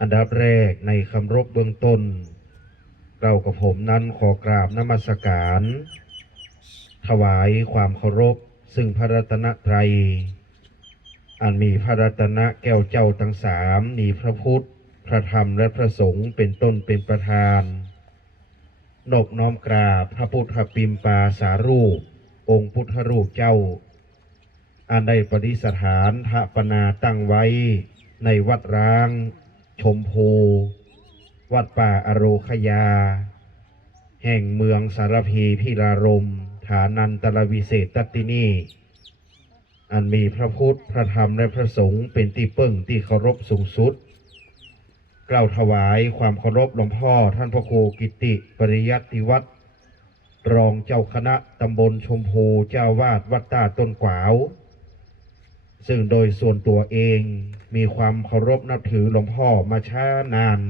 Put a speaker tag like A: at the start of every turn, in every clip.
A: อันดับแรกในคำรบเบื้องต้น เรากับผมนั้นขอกราบนมัสการ ถวายความเคารพ ซึ่งพระรัตนตรัย อันมีพระรัตนแก้วเจ้าทั้งสามมีพระพุทธ พระธรรมและพระสงฆ์เป็นต้นเป็นประธาน นบน้อมกราบพระพุทธปิมปาสารูป องค์พุทธรูปเจ้า อันได้ประดิษฐานทะปนาตั้งไว้ในวัดร้าง ชมพู วัดป่าอโรคยา แห่งเมืองสารพีพิรารม ฐานันตรวิเศษตัตินีอันมีพระพุทธ พระธรรมและพระสงฆ์เป็นที่เปิ้งที่เคารพสูงสุด กล่าวถวายความเคารพหลวงพ่อท่านพระครูกิติปริยัติวัตรรองเจ้าคณะตำบลชมพูเจ้าวาดวัดตาต้นกวาว ซึ่งโดยส่วนตัวเองมีความเคารพนับถือหลวงพ่อมาช้านาน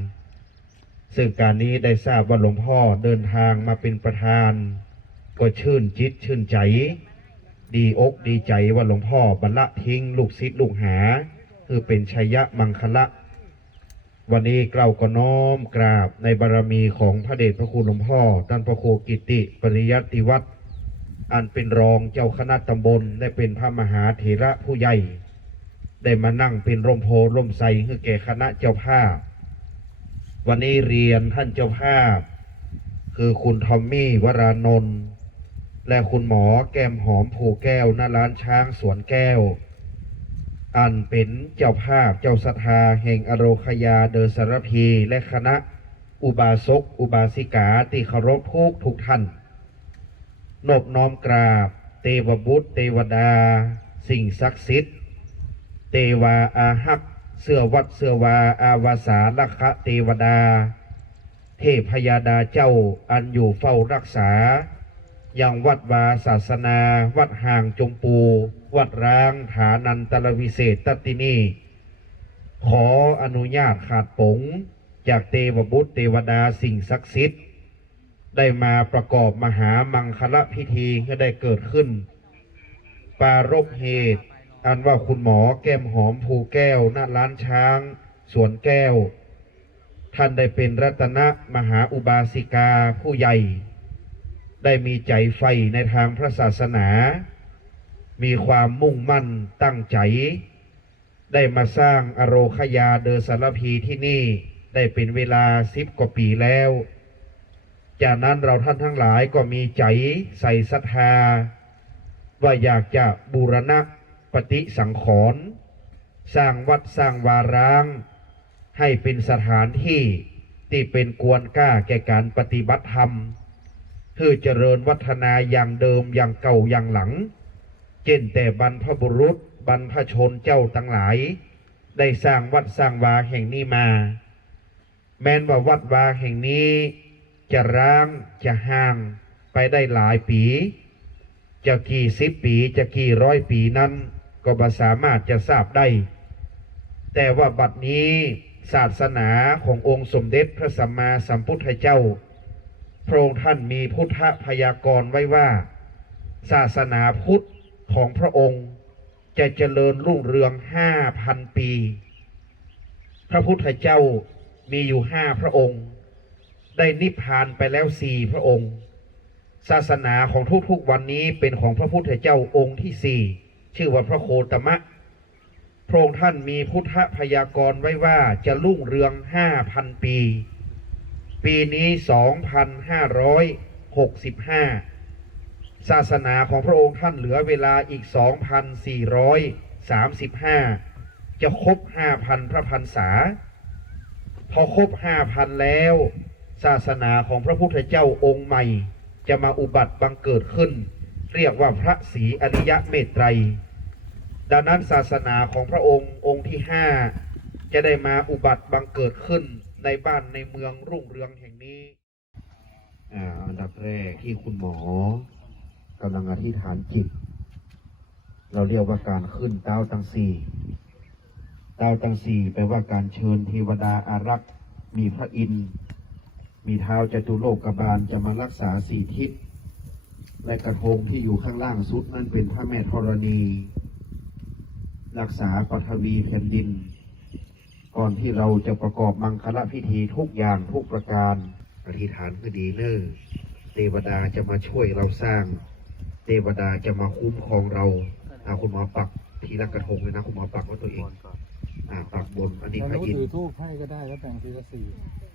A: ซึ่งการนี้ได้ทราบว่าหลวงพ่อเดินทางมาเป็นประธาน ก็ชื่นจิตชื่นใจ ดีอกดีใจว่าหลวงพ่อบรรละทิ้งลูกศิษย์ลูกหา คือเป็นชัยยะมังคละ วันนี้เราก็น้อมกราบในบารมีของพระเดชพระคุณหลวงพ่อท่านพระครูกิติปริยัติวัตร อันเป็นรองเจ้าคณะตำบลได้เป็นพระมหาเถระผู้ใหญ่ ได้มานั่งเป็นร่มโพร่มไทรให้แก่คณะเจ้าภาพ วันนี้เรียนท่านเจ้าภาพ คือคุณทอมมี่วรานนท์และคุณหมอแก้มหอมผูแก้วณร้านช้างสวนแก้ว อันเป็นเจ้าภาพเจ้าศรัทธาแห่งอโรคยาเดอสารพีและคณะอุบาสกอุบาสิกาที่เคารพทุกทุกท่าน นบน้อมกราบ เทวบุตร เทวดา สิ่งศักดิ์สิทธิ์ เทวาอาหัก เสื้อวัดเสื้อวา อาวาสาลคะเทวดา เทพยาดาเจ้าอันอยู่เฝ้ารักษาอย่างวัดวาศาสนา วัดห่างจงปู วัดร้างฐานันตรวิเศษตตินีขออนุญาตขาดปงจากเทวบุตรเทวดาสิ่งศักดิ์สิทธิ์ ได้มาประกอบมหามังคละพิธีให้ได้เกิดขึ้น ปารบเหตุ อันว่าคุณหมอแก้มหอมภูแก้วณร้านช้าง สวนแก้ว ท่านได้เป็นรัตนะมหาอุบาสิกาผู้ใหญ่ ได้มีใจใฝ่ในทางพระศาสนา มีความมุ่งมั่นตั้งใจ ได้มาสร้างอโรคยาเดอสารพีที่นี่ได้เป็นเวลาสิบกว่าปีแล้ว จากนั้นเราท่านทั้งหลายก็มีใจใส่ศรัทธา ว่าอยากจะบูรณะปฏิสังขรณ์สร้างวัดสร้างวาร้าง ให้เป็นสถานที่ที่เป็นกวนกล้าแก่การปฏิบัติธรรมเพื่อเจริญวัฒนาอย่างเดิมอย่างเก่าอย่างหลังเจนแต่บรรพบุรุษบรรพชนเจ้าทั้งหลาย ได้สร้างวัดสร้างวาแห่งนี้มา แม้นว่าวัดวาแห่งนี้ จะร้างจะห่างไปได้หลายปี จะกี่สิบปีจะกี่ร้อยปีนั้น ก็บ่สามารถจะทราบได้ แต่ว่าบัดนี้ศาสนาขององค์สมเด็จพระสัมมาสัมพุทธเจ้า พระองค์ท่านมีพุทธพยากรณ์ไว้ว่า ศาสนาพุทธของพระองค์จะเจริญรุ่งเรืองห้าพันปี พระพุทธเจ้ามีอยู่ห้าพระองค์ ได้นิพพานไปแล้วสี่พระองค์ ศาสนาของทุกๆวันนี้เป็นของพระพุทธเจ้าองค์ที่สี่ชื่อว่าพระโคตมะ พระองค์ท่านมีพุทธพยากรณ์ไว้ว่าจะรุ่งเรืองห้าพันปี ปีนี้สองพันห้าร้อยหกสิบห้าศาสนาของพระองค์ท่านเหลือเวลาอีกสองพันสี่ร้อยสามสิบห้าจะครบห้าพันพระพรรษา พอครบห้าพันแล้ว ศาสนาของพระพุทธเจ้าองค์ใหม่ จะมาอุบัติบังเกิดขึ้น เรียกว่าพระศรีอริยะเมตไตร ดังนั้นศาสนาของพระองค์องค์ที่ห้าจะได้มาอุบัติบังเกิดขึ้นในบ้านในเมืองรุ่งเรืองแห่งนี้อันดับแรกที่คุณหมอกำลังอธิษฐานจิต เราเรียกว่าการขึ้นเต้าตังสี่เต้าตังสี่แปลว่าการเชิญเทวดาอารักษ์มีพระอินทร์ มีเท้าจตุโลกบาลจะมารักษาสี่ทิศ และกระทงที่อยู่ข้างล่างสุดนั่นเป็นพระแม่ธรณี รักษาปฐวีแผ่นดิน ก่อนที่เราจะประกอบมังคลพิธีทุกอย่างทุกประการ อธิษฐานคือดีเนอร์เทวดาจะมาช่วยเราสร้าง เทวดาจะมาคุ้มครองเราอาคุณหมอปักทีละกระทงเลยนะคุณหมอปักว่าตัวเอง อ่าปักบนอันนี้
B: แล้ว
A: พระ
B: ก็
A: อินท
B: ถือ
A: ร์
B: ทูบให้ก็ได้แล้วแบ่งทีละสี่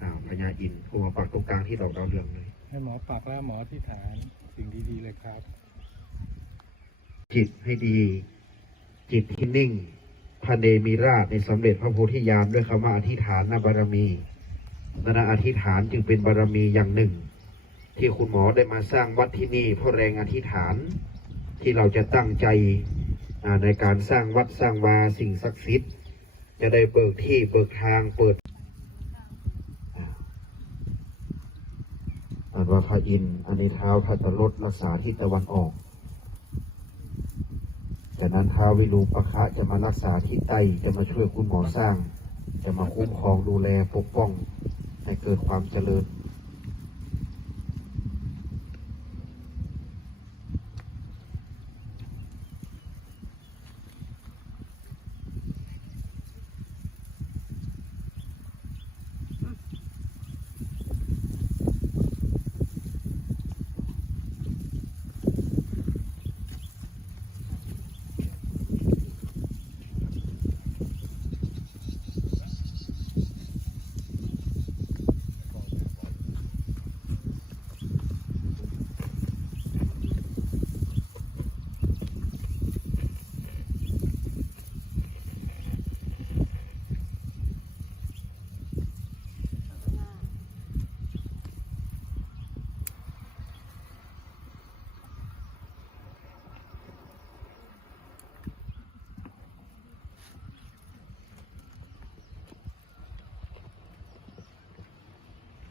A: อ่าพญาอินทร์คุณหมอปักตรงกลางที่ดอกดาวเรืองเลย
B: ให้หมอปักแล้วหมอที่ฐานสิ่งดีๆเลยครับ
A: จิตให้ดี จิตที่นิ่งพระเนมีราชในสำเร็จพระโพธิญาณด้วยคำว่าอธิษฐานนบารมีนานาอธิษฐานจึงเป็นบารมีอย่างหนึ่ง ที่คุณหมอได้มาสร้างวัดที่นี่เพราะแรงอธิษฐานที่เราจะตั้งใจอ่าในการสร้างวัดสร้างวาสิ่งศักดิ์สิทธิ์ จะได้เบิกที่เบิกทางเปิดอันว่าพระอินทร์อันนี้เท้าพระตรดรักษาทิศตะวันออกจากนั้นท้าววิรูปะคะจะมารักษาที่ไตจะมาช่วยคุณหมอสร้าง จะมาคุ้มครองดูแลปกป้อง ให้เกิดความเจริญ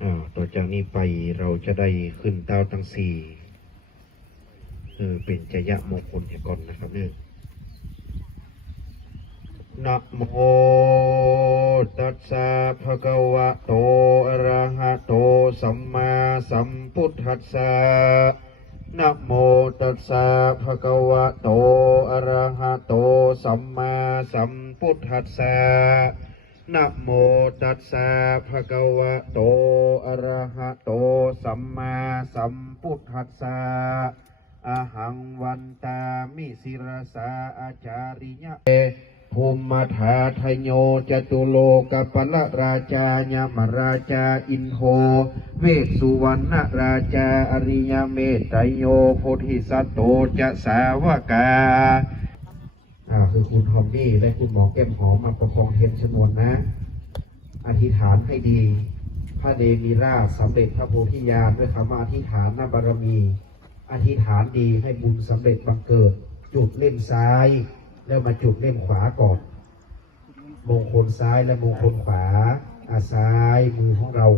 A: อ่า ต่อจากนี้ไปเราจะได้ขึ้นเต้าตั้งสี่เออเป็นจยะมงคลก่อนนะครับเนี่ยนะโมตัสสะภะคะวะโตอะระหะโตสัมมาสัมพุทธัสสะนะโมตัสสะภะคะวะโตอะระหะโตสัมมาสัมพุทธัสสะ นะโมตัสสะภะคะวะโต อะระหะโต สัมมาสัมพุทธัสสะอะหังวันตามิสิรสาอาจาริยะเอภูมิธาทโยจตุโลกปละราชายมราชาอินโทเวสสุวรรณราชาอริยเมตโยโพธิสัตโตจะสาวกา คือคุณทอมมี่และคุณหมอแก้มหอมมาประคองเทนชนวนนะ อธิษฐานให้ดี พระเดมีราชสำเร็จพระโพธิญาณด้วยคำว่าอธิษฐานนบารมี อธิษฐานดีให้บุญสำเร็จบังเกิด จุดเล่มซ้าย แล้วมาจุดเล่มขวาก่อนมงคลซ้ายและมงคลขวาอาซ้ายมือของเรา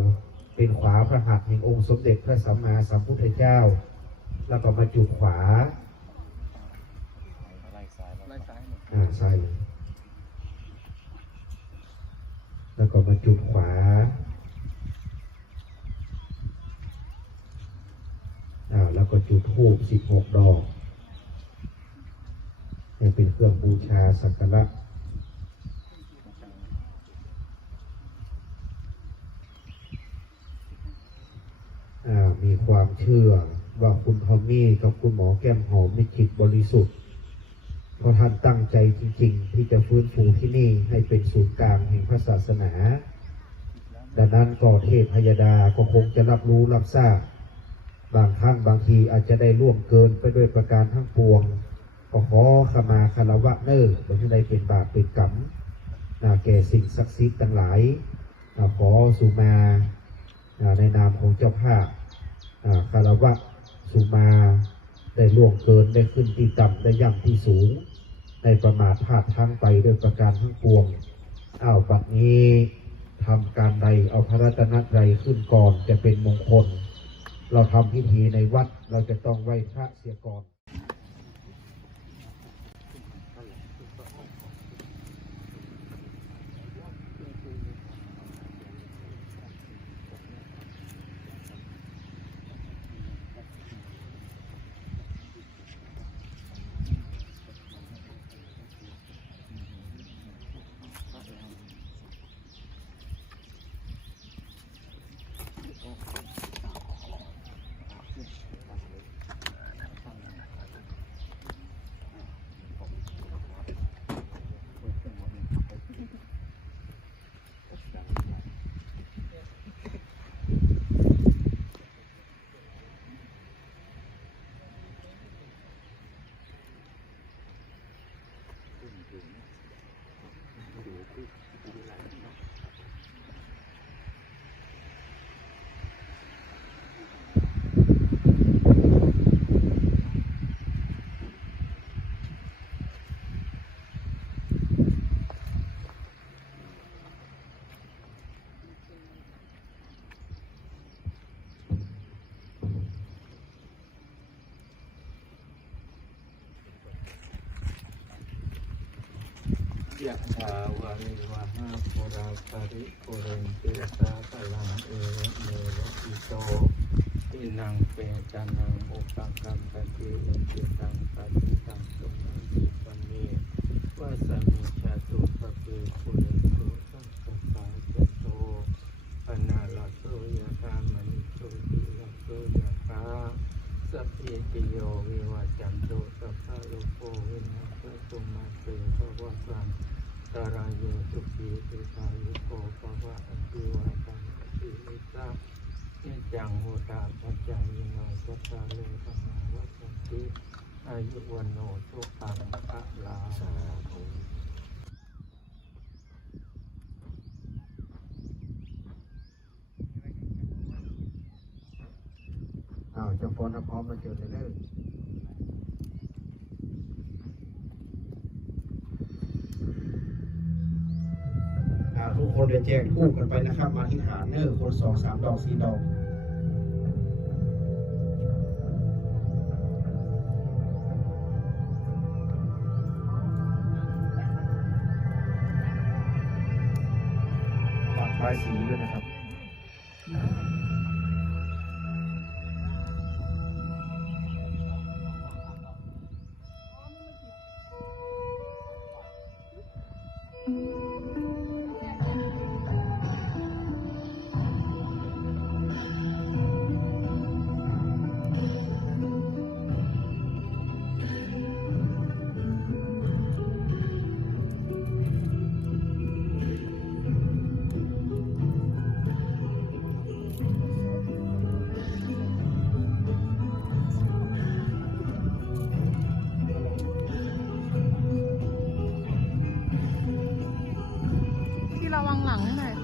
A: เป็นขวาพระหัตถ์แห่งองค์สมเด็จพระสัมมาสัมพุทธเจ้า แล้วก็มาจุดขวา
B: ไล่ซ้ายหมด
A: อ่าใช่แล้วก็มาจุดขวาอ่าแล้วก็จุดธูปสิบหกดอกให้เป็นเครื่องบูชาสักการะอ่ามีความเชื่อว่าคุณทอมมี่กับคุณหมอแก้มหอมมีจิตบริสุทธิ์ เพราะท่านตั้งใจจริง ๆ ที่จะฟื้นฟูที่นี่ให้เป็นศูนย์กลางแห่งพระศาสนา ดังนั้นก็เทพพยดาก็คงจะรับรู้รับทราบบางครั้งบางทีอาจจะได้ล่วงเกินไปด้วยประการทั้งปวงก็ขอขมาคารวะเนอร์โดยที่ได้เป็นบาปเป็นกรรมนาแก่สิ่งศักดิ์สิทธิ์ทั้งหลายนาขอสุมาาในนามของเจ้าภาพนาคารวะสุมา ได้ล่วงเกินได้ขึ้นที่ต่ำได้ย่ำที่สูง ในประมาทพลาดทั้งไปด้วยประการทั้งปวงอ้าวบัดนี้ทำการใดเอาพระรัตนตรัยขึ้นก่อนจะเป็นมงคล เราทำพิธีในวัดเราจะต้องไหว้พระเสียก่อน Thank you.
B: ยะถาวาริวหาปุราปาริปุเรนติสาตลังเอวะเมวะอิโตอินังเปจานังอุปกัมปติอิจิตังปฏิตังสุนันติปะเมวะสมิชาตุปะเปปุเรนตุสังกปาจโตปนาลโสยะธามณิโชติลโสยะธาสัพพิติโยวิวัจันโตสัพพะโลโควินาศตุมาเตภวะสัน ตารายโยสุขีติสายุโกภวะอันติวาตังสิวิตานิจังโหตาปัจจายิโนจัตตาเลธรรมวัฏันติอายุวันโนทุขังพระลา
A: อ้าวเจะฟ้อนพร้อมมาเจอเลย ทุกคนเดี๋ยวแจกคู่กันไปนะครับ มาที่ฐานเนอร์คนสองสามดอกสี่ดอกปักใบายสีด้วยนะครับ
C: หลังหน่อย